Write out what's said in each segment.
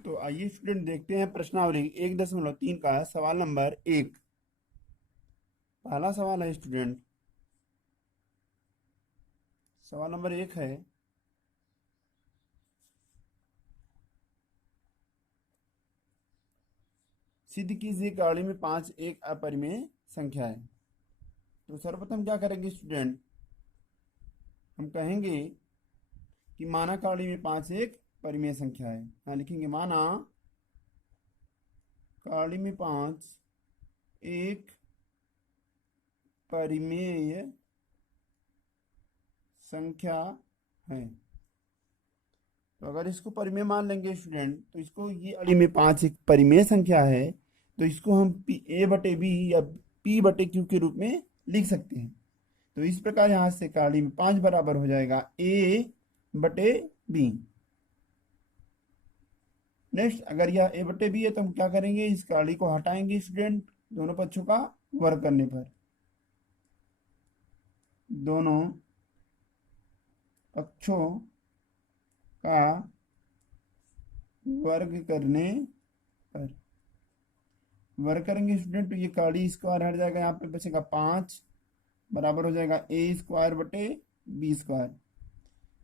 तो आइए स्टूडेंट देखते हैं प्रश्नावली 1.3 का सवाल नंबर 1। पहला सवाल है स्टूडेंट, सवाल नंबर 1 है, सिद्ध कीजिए गाड़ी में 5 एक अपरिमेय संख्या है। तो सर्वप्रथम क्या करेंगे स्टूडेंट, हम कहेंगे कि माना गाड़ी में 5 एक परिमेय संख्या है। यहाँ लिखेंगे माना गाड़ी में 5 एक परिमेय संख्या है। तो अगर इसको परिमेय मान लेंगे स्टूडेंट, तो इसको ये अड़ी में 5 एक परिमेय संख्या है, तो इसको हम ए बटे बी या पी बटे क्यू के रूप में लिख सकते हैं। तो इस प्रकार यहाँ से काड़ी में 5 बराबर हो जाएगा ए बटे बी। नेक्स्ट, अगर यह ए बटे बी है तो हम क्या करेंगे, इस काड़ी को हटाएंगे स्टूडेंट दोनों पक्षों का वर्ग करने पर। दोनों पक्षों का वर्ग करने पर वर्ग करेंगे स्टूडेंट, तो ये काड़ी स्क्वायर हट जाएगा, यहाँ पे बचेगा 5 बराबर हो जाएगा ए स्क्वायर बटे बी स्क्वायर।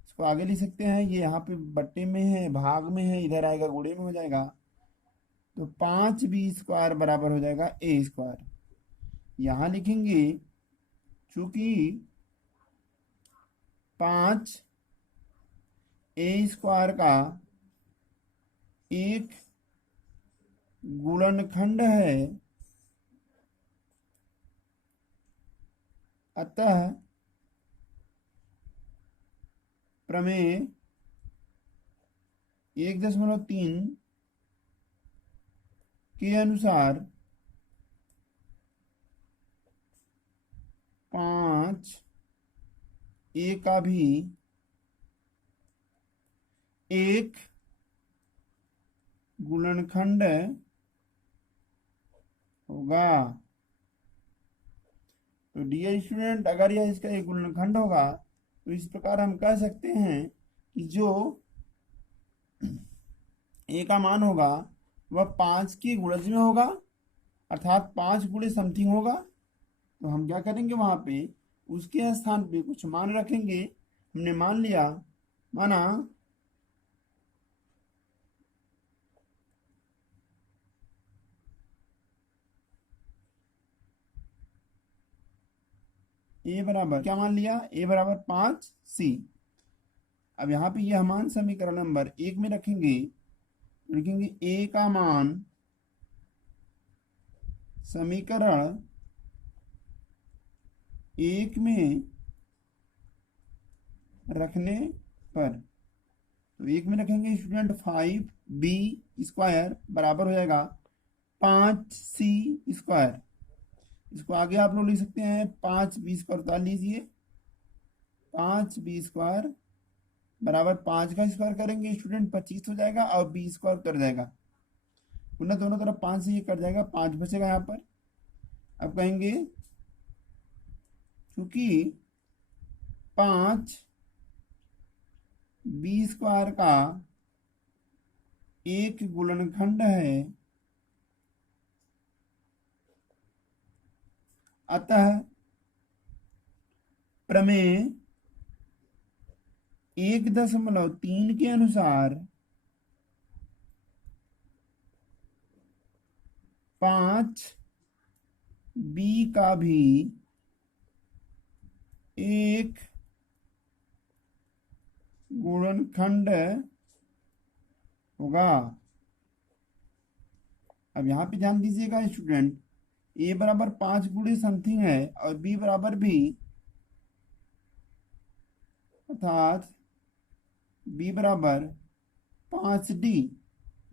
इसको आगे लिख सकते हैं, ये यहाँ पे बट्टे में है, भाग में है, इधर आएगा गुणे में हो जाएगा। तो 5b स्क्वायर बराबर हो जाएगा ए स्क्वायर। यहाँ लिखेंगे चूंकि 5 ए स्क्वायर का एक गुणनखंड है, अतः प्रमेय 1.3 के अनुसार 5 ए का भी एक गुणनखंड होगा। तो डियर स्टूडेंट, अगर यह इसका एक गुणनखंड होगा तो इस प्रकार हम कह सकते हैं कि जो ए का मान होगा वह 5 के गुणज में होगा, अर्थात 5 गुणे समथिंग होगा। तो हम क्या करेंगे, वहां पे उसके स्थान पे कुछ मान रखेंगे। हमने मान लिया, माना ए बराबर क्या मान लिया, ए बराबर 5c। अब यहाँ पे यह मान समीकरण नंबर 1 में रखेंगे, लिखेंगे ए का मान समीकरण 1 में रखने पर, तो 1 में रखेंगे स्टूडेंट 5b स्क्वायर बराबर हो जाएगा 5c स्क्वायर। इसको आगे आप लोग लिख सकते हैं 5b स्क्वायर उतार लीजिए, 5b स्क्वायर बराबर 5 का स्क्वायर करेंगे स्टूडेंट 25 हो जाएगा, और बी स्क्वायर उतर जाएगा, पुनः दोनों तरफ 5 से ये कट जाएगा, 5 बचेगा यहाँ पर। अब कहेंगे क्योंकि 5 बी स्क्वायर का एक गुणनखंड है, अतः प्रमेय 1.3 के अनुसार 5b का भी एक गुणनखंड होगा। अब यहाँ पे ध्यान दीजिएगा स्टूडेंट, ए बराबर 5 गुणे समथिंग है और बी बराबर भी, अर्थात बी बराबर 5d,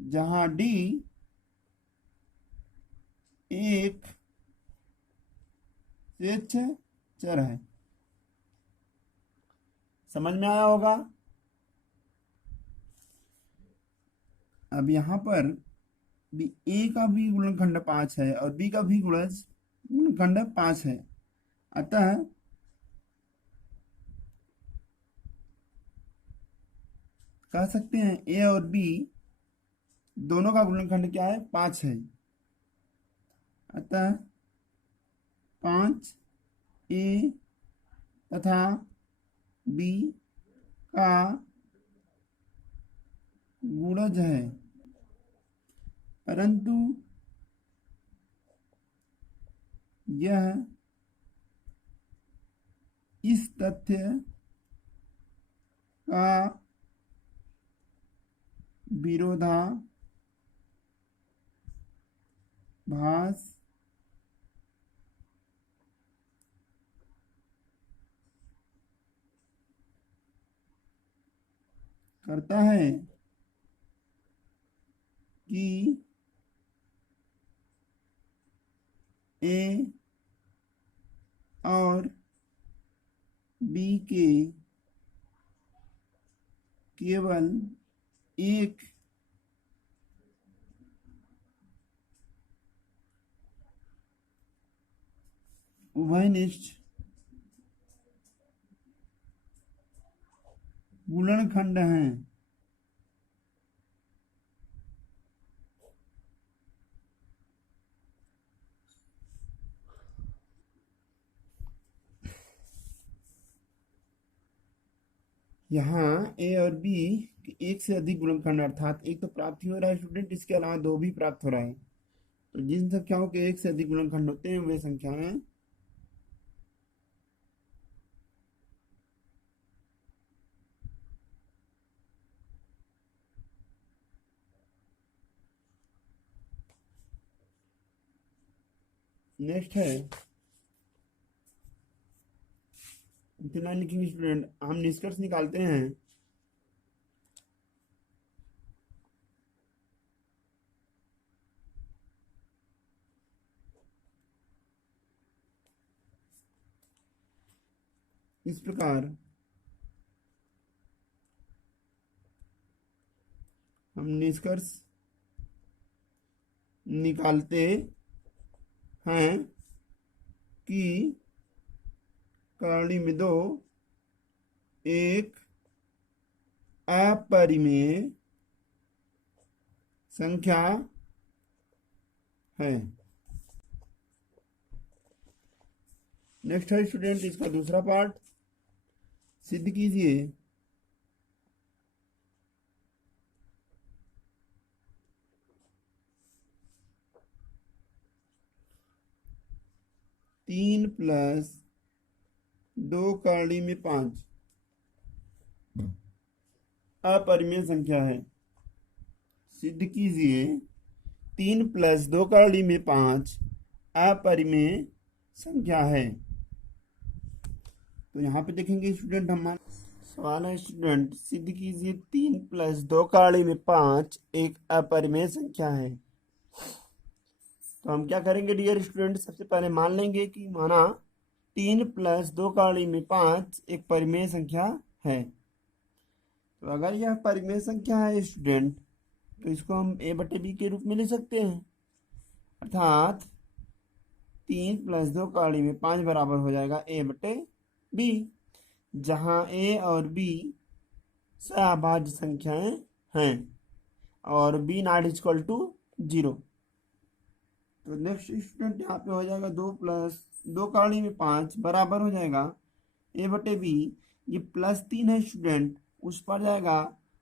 जहां d एक स्वेच्छ चर है। समझ में आया होगा। अब यहाँ पर भी ए का भी गुणनखंड 5 है और बी का भी गुणनखंड 5 है, अतः कह सकते हैं ए और बी दोनों का गुणनखंड क्या है? 5 है। अतः 5a तथा b का गुणज है, परंतु यह इस तथ्य का विरोधाभास करता है कि a और b के केवल एक उभयनिष्ठ गुणनखंड हैं। यहाँ ए और बी एक से अधिक गुणनखंड, अर्थात एक तो प्राप्त ही हो रहा है स्टूडेंट, इसके अलावा दो भी प्राप्त हो रहा है। तो जिन संख्याओं के एक से अधिक गुणनखंड होते हैं वे संख्याएं नेक्स्ट है इतना लिखेंगे स्टूडेंट। हम निष्कर्ष निकालते हैं इस प्रकार। हम निष्कर्ष निकालते हैं कि करणी में दो एक अपरिमेय संख्या है। नेक्स्ट है स्टूडेंट इसका दूसरा पार्ट, सिद्ध कीजिए तीन प्लस दो करणी में 5 अपरिमेय संख्या है। सिद्ध कीजिए 3 प्लस 2 करणी में 5 अपरिमेय संख्या है। तो यहाँ पे देखेंगे स्टूडेंट, हमारा सवाल है स्टूडेंट, सिद्ध कीजिए 3 प्लस 2 करणी में 5 एक अपरिमेय संख्या है। तो हम क्या करेंगे डियर स्टूडेंट, सबसे पहले मान लेंगे कि माना 3 प्लस 2 करणी में 5 एक परिमेय संख्या है। तो अगर यह परिमेय संख्या है स्टूडेंट, तो इसको हम a बटे बी के रूप में ले सकते हैं, अर्थात 3 प्लस 2 करणी में 5 बराबर हो जाएगा a बटे बी, जहाँ a और b सह संख्याएं हैं और b नॉट इक्वल टू 0। तो नेक्स्ट स्टूडेंट यहाँ पे हो जाएगा 2 प्लस 2 करणी में 5 बराबर हो जाएगा a बटे बी। ये +3 है स्टूडेंट, उस पर जाएगा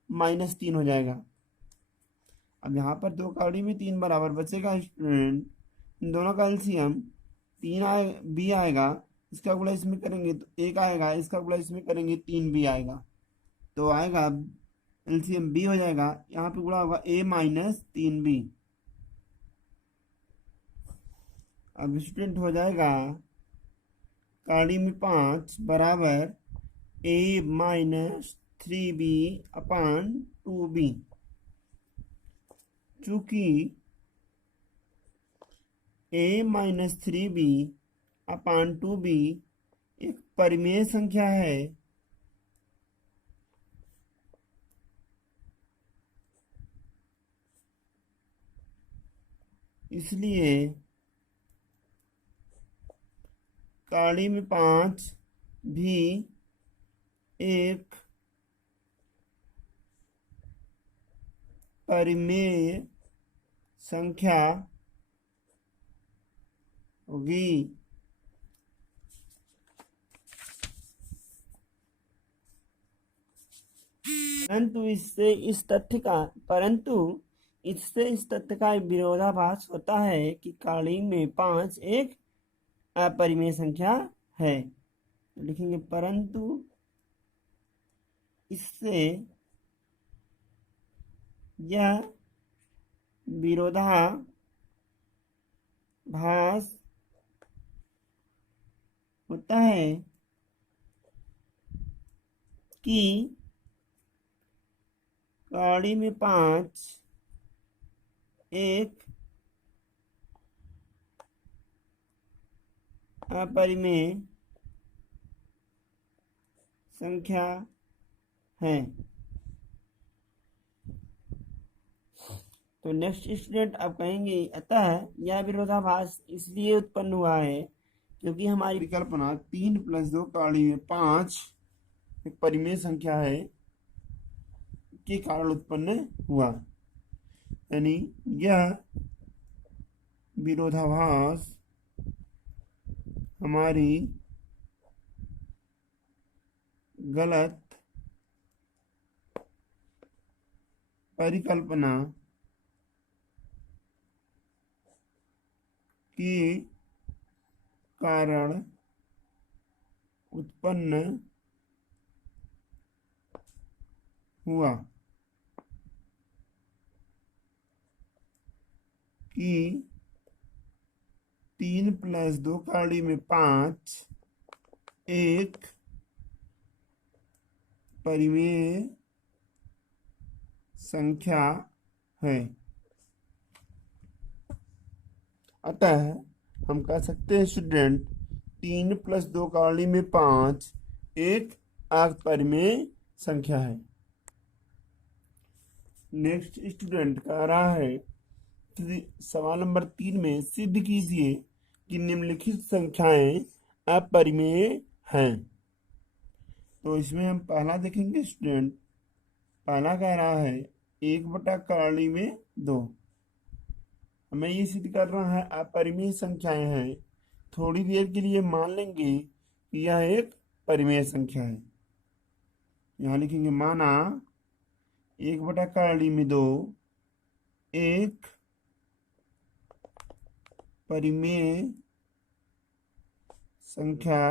-3 हो जाएगा। अब यहाँ पर 2 करणी में 3 बराबर बचेगा स्टूडेंट, इन दोनों का एलसीएम 3 आए बी आएगा, इसका गुणा इसमें करेंगे तो 1 आएगा, इसका गुणा इसमें करेंगे 3 बी आएगा, तो आएगा एलसीएम बी हो जाएगा। यहाँ पे गुणा होगा a माइनस 3b। अब स्टूडेंट हो जाएगा करणी में 5 बराबर a minus 3b upon 2b। चूंकि a minus 3b upon 2b एक परिमेय संख्या है, इसलिए करणी में 5 भी एक अपरिमेय संख्या होगी। परंतु इससे इस तथ्य का विरोधाभास होता है कि कॉलम में 5 एक अपरिमेय संख्या है। तो लिखेंगे परंतु इससे यह विरोधाभास होता है कि कॉलम में 5 एक अपरिमेय संख्या है। तो नेक्स्ट स्टूडेंट आप कहेंगे अतः यह विरोधाभास इसलिए उत्पन्न हुआ है क्योंकि हमारी विकल्पना 3 + 2 कॉलम में 5 एक परिमेय संख्या है के कारण उत्पन्न हुआ। यानी यह विरोधाभास हमारी गलत परिकल्पना के कारण उत्पन्न हुआ कि 3 + 2 कॉलम में 5 एक परिमेय संख्या है। अतः हम कह सकते हैं स्टूडेंट 3 + 2 कॉलम में 5 एक अपरिमेय संख्या है। नेक्स्ट स्टूडेंट कह रहा है सवाल नंबर 3 में सिद्ध कीजिए कि निम्नलिखित संख्याएं अपरिमेय हैं। तो इसमें हम पहला देखेंगे स्टूडेंट। पहला कह रहा है 1/कॉलम में 2। हमें ये सिद्ध करना है अपरिमेय संख्याएं हैं। थोड़ी देर के लिए मान लेंगे कि यह एक परिमेय संख्या है। यहाँ लिखेंगे माना 1/कॉलम में 2 एक परिमेय संख्या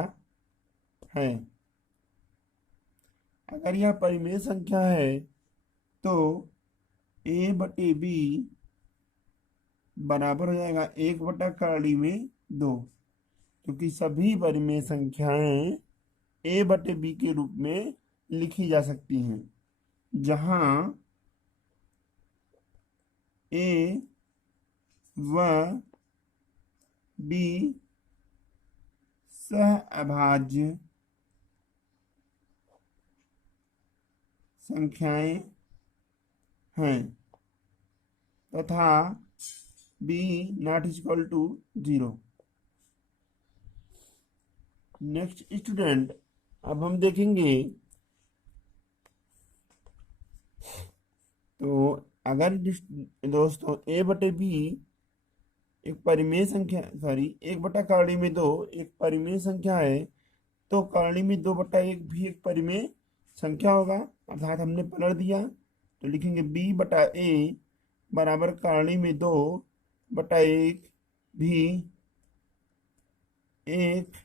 है। अगर यह परिमेय संख्या है तो a/b बराबर हो जाएगा 1/कॉलम में 2, क्योंकि सभी परिमेय संख्याएं a/b के रूप में लिखी जा सकती हैं, जहां a व b सहअभाज्य संख्याएं हैं तथा b ≠ 0। नेक्स्ट स्टूडेंट अब हम देखेंगे तो अगर दोस्तों a/b एक परिमेय संख्या 1/कॉलम में 2 एक परिमेय संख्या है, तो कॉलम में 2/1 भी एक परिमेय संख्या होगा। अर्थात हमने पलट दिया तो लिखेंगे b/a बराबर कॉलम में 2/1 भी एक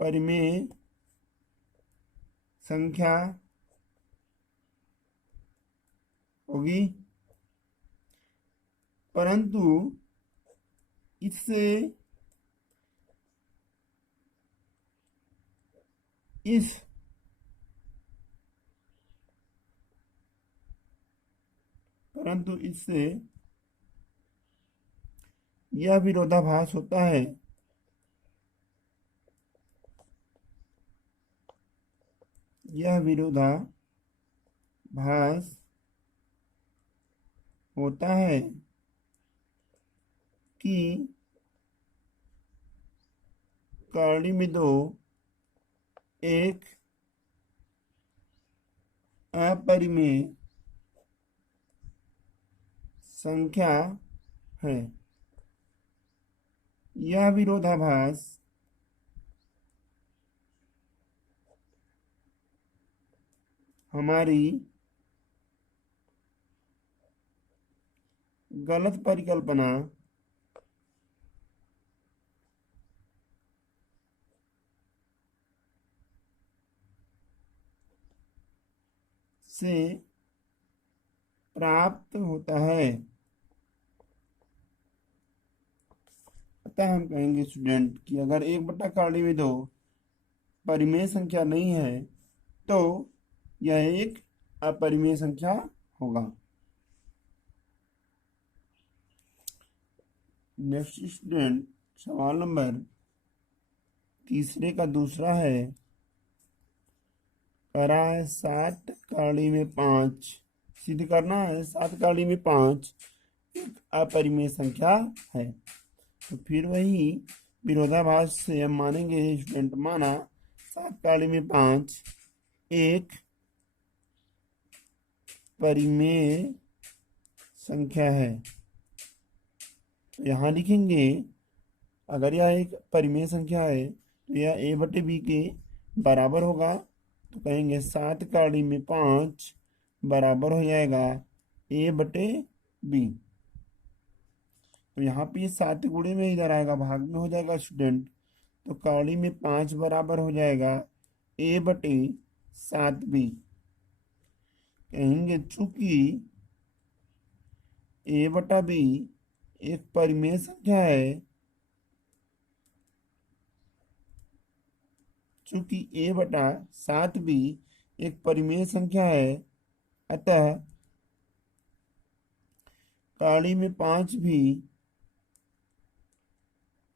परिमेय संख्या होगी। परंतु इससे यह विरोधाभास होता है कि कॉलम में 2 एक अपरिमेय संख्या है। यह विरोधाभास हमारी गलत परिकल्पना से प्राप्त होता है। अतः हम कहेंगे स्टूडेंट कि अगर 1/2 परिमेय संख्या नहीं है तो यह एक अपरिमेय संख्या होगा। नेक्स्ट स्टूडेंट, सवाल नंबर तीसरे का दूसरा है। करा है 7 में 5 सिद्ध करना है। 7 में 5 एक अपरिमेय संख्या है। तो फिर वही विरोधाभास से हम मानेंगे स्टूडेंट, माना 7 में 5 एक परिमेय संख्या है। तो यहाँ लिखेंगे अगर यह एक परिमेय संख्या है तो यह a/b के बराबर होगा। तो कहेंगे 7 में 5 बराबर हो जाएगा a/b। तो यहाँ पे 7 गुणे में इधर आएगा, भाग में हो जाएगा स्टूडेंट। तो कौड़ी में 5 बराबर हो जाएगा a/7b। कहेंगे चूंकि a/b एक परिमेय संख्या है, चूंकि a/7b एक परिमेय संख्या है, अतः कौड़ी में 5 भी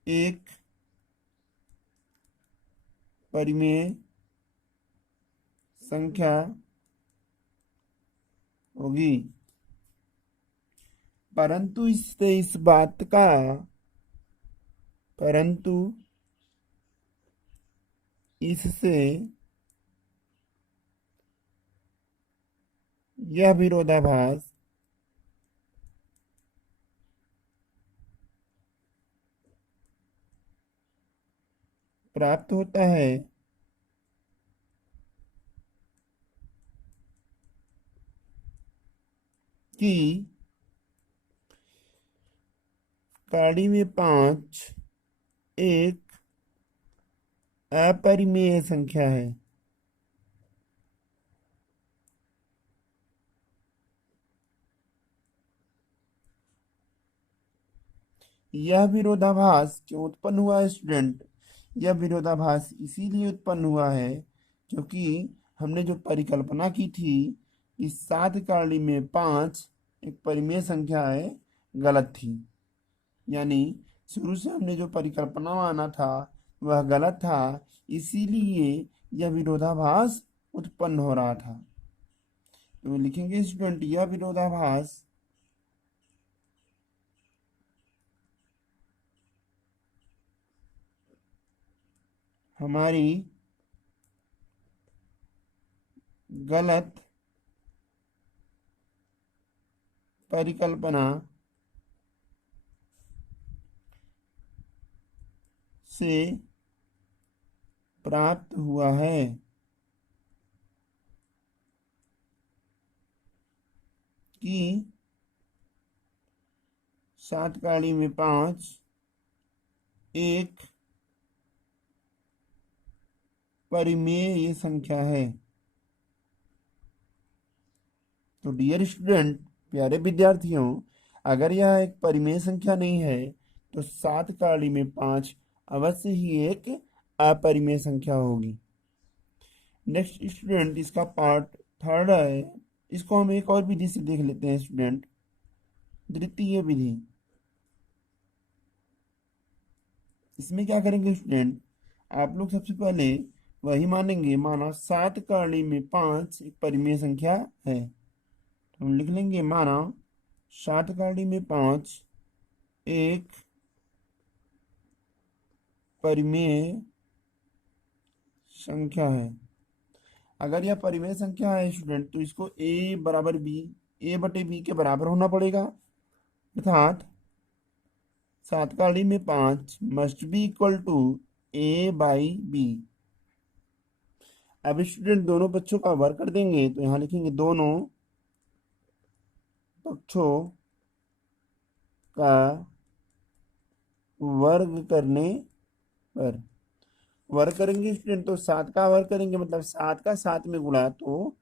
एक परिमेय संख्या होगी। परंतु इससे यह विरोधाभास प्राप्त होता है कि कौड़ी में 5 एक अपरिमेय संख्या है। यह विरोधाभास क्यों उत्पन्न हुआ है स्टूडेंट? यह विरोधाभास इसीलिए उत्पन्न हुआ है क्योंकि हमने जो परिकल्पना की थी कि 7 में 5 एक परिमेय संख्या है, गलत थी। यानी शुरू से हमने जो परिकल्पना माना था वह गलत था, इसीलिए यह विरोधाभास उत्पन्न हो रहा था। तो लिखेंगे स्टूडेंट, यह विरोधाभास हमारी गलत परिकल्पना से प्राप्त हुआ है। कि 7 में 5 एक परिमेय संख्या है। तो डियर स्टूडेंट, प्यारे विद्यार्थियों, अगर यह एक परिमेय संख्या नहीं है तो 7 में 5 अवश्य ही एक अपरिमेय संख्या होगी। नेक्स्ट स्टूडेंट, इसका पार्ट थर्ड है। इसको हम एक और विधि से देख लेते हैं स्टूडेंट, द्वितीय विधि। इसमें क्या करेंगे स्टूडेंट, आप लोग सबसे पहले वही मानेंगे, माना 7 में 5 एक परिमेय संख्या है। तो हम लिख लेंगे, माना 7 में 5 एक परिमेय संख्या है। अगर यह परिमेय संख्या है स्टूडेंट तो इसको a/b के बराबर होना पड़ेगा। अर्थात 7 में 5 must be equal to A/B। अब स्टूडेंट दोनों पक्षों का वर्ग कर देंगे तो यहाँ लिखेंगे दोनों पक्षों का वर्ग करने पर, वर्ग करेंगे स्टूडेंट तो 7 का वर्ग करेंगे मतलब 7 का 7 में गुणा तो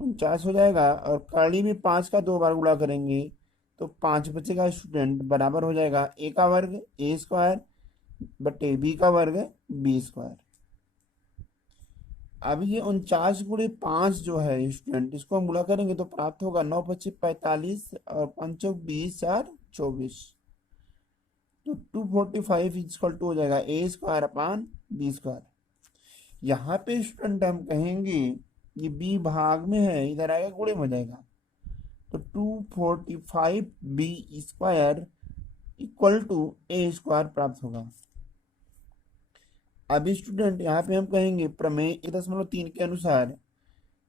49 हो जाएगा, और कड़ी में 5 का 2 बार गुणा करेंगे तो 5 बचेगा स्टूडेंट, बराबर हो जाएगा A का वर्ग A² बटे B का वर्ग B²। अब ये 49 गुणे 5 जो है स्टूडेंट, इसको हम गुणा करेंगे तो प्राप्त होगा 9 × 5 = 45 और 5 × 20 = 24। तो 245 इक्वल टू हो जाएगा A²/B²। यहाँ पे स्टूडेंट हम कहेंगे ये B भाग में है, इधर आएगा गुणे में हो जाएगा, तो 245B² इक्वल टू A² प्राप्त होगा। अब स्टूडेंट यहाँ पे हम कहेंगे प्रमेय 1.3 के अनुसार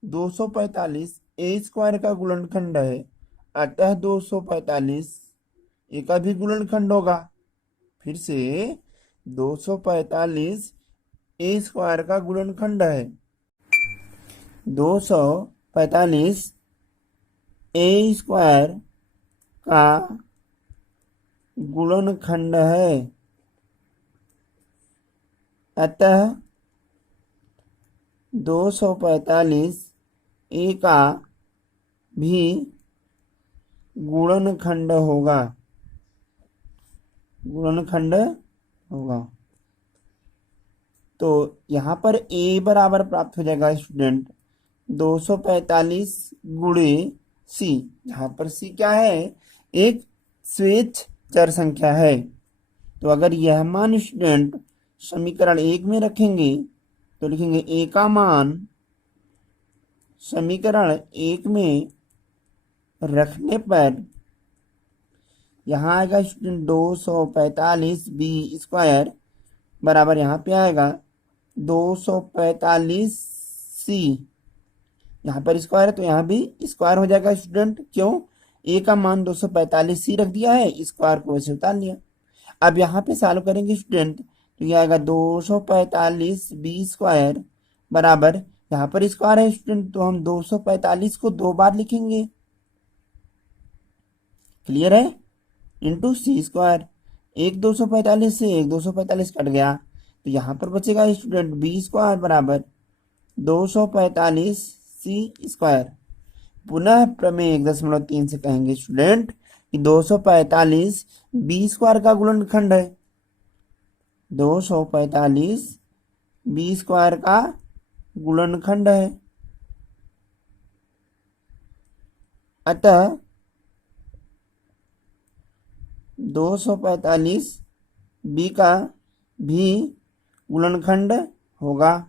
245 A² का गुणनखंड है, अतः 245 A का भी गुणनखंड होगा। फिर से 245 A² का गुणनखंड है, 245 A² का गुणनखंड है, अतः 245 A का भी गुणनखंड होगा, गुणनखंड होगा। तो यहाँ पर A बराबर प्राप्त हो जाएगा स्टूडेंट 245 गुणे C। यहाँ पर C क्या है, एक स्वेच्छ चर संख्या है। तो अगर यह मान स्टूडेंट समीकरण 1 में रखेंगे तो लिखेंगे A का मान समीकरण 1 में रखने पर यहाँ आएगा स्टूडेंट 245B² बराबर यहाँ पे आएगा 245C। यहाँ पर स्क्वायर है तो यहाँ भी स्क्वायर हो जाएगा स्टूडेंट, क्यों, A का मान 245C रख दिया है, स्क्वायर को वैसे उतार लिया। अब यहाँ पे सॉल्व करेंगे स्टूडेंट तो यह आएगा 245B² बराबर, यहाँ पर स्क्वायर है स्टूडेंट तो हम 245 को 2 बार लिखेंगे, क्लियर है, इंटू C²। एक 245 से एक 245 कट गया तो यहाँ पर बचेगा स्टूडेंट B² बराबर 245C²। पुनः प्रमेय 1.3 से कहेंगे स्टूडेंट कि 245 B² का गुणनखंड है, 245 B² का गुणनखंड है, अतः 245 B का भी गुणनखंड होगा।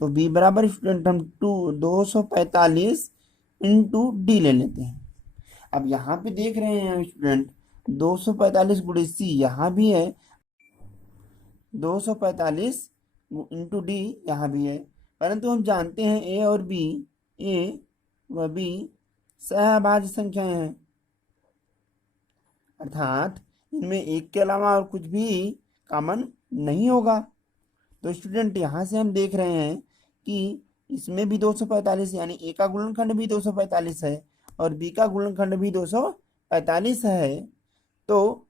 तो B बराबर स्टूडेंट हम 245 इंटू D ले लेते हैं। अब यहाँ पे देख रहे हैं स्टूडेंट 245 गुणे C यहाँ भी है, 245 इंटू D यहाँ भी है, परंतु हम जानते हैं A और B, A व B सहभाज्य संख्याएं हैं, अर्थात इनमें एक के अलावा और कुछ भी कॉमन नहीं होगा। तो स्टूडेंट यहाँ से हम देख रहे हैं कि इसमें भी 245 यानी A का गुणनखंड भी 245 है और B का गुणनखंड भी 245 है। तो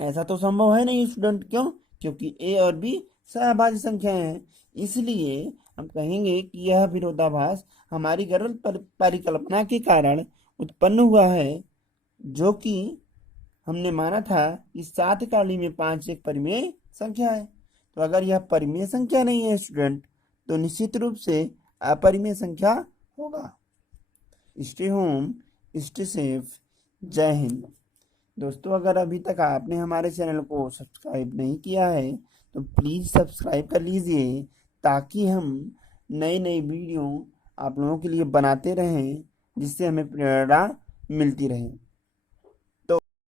ऐसा तो संभव है नहीं स्टूडेंट, क्यों, क्योंकि A और B सहभाज्य संख्याएं हैं, इसलिए हम कहेंगे कि यह विरोधाभास हमारी गलत परिकल्पना के कारण उत्पन्न हुआ है, जो कि हमने माना था कि 7 कड़ी में 5 एक परिमेय संख्या है। तो अगर यह परिमेय संख्या नहीं है स्टूडेंट तो निश्चित रूप से अपरिमेय संख्या होगा। स्टे होम, स्टे सेफ, जय हिंद। दोस्तों, अगर अभी तक आपने हमारे चैनल को सब्सक्राइब नहीं किया है तो प्लीज़ सब्सक्राइब कर लीजिए, ताकि हम नई नई वीडियो आप लोगों के लिए बनाते रहें, जिससे हमें प्रेरणा मिलती रहे।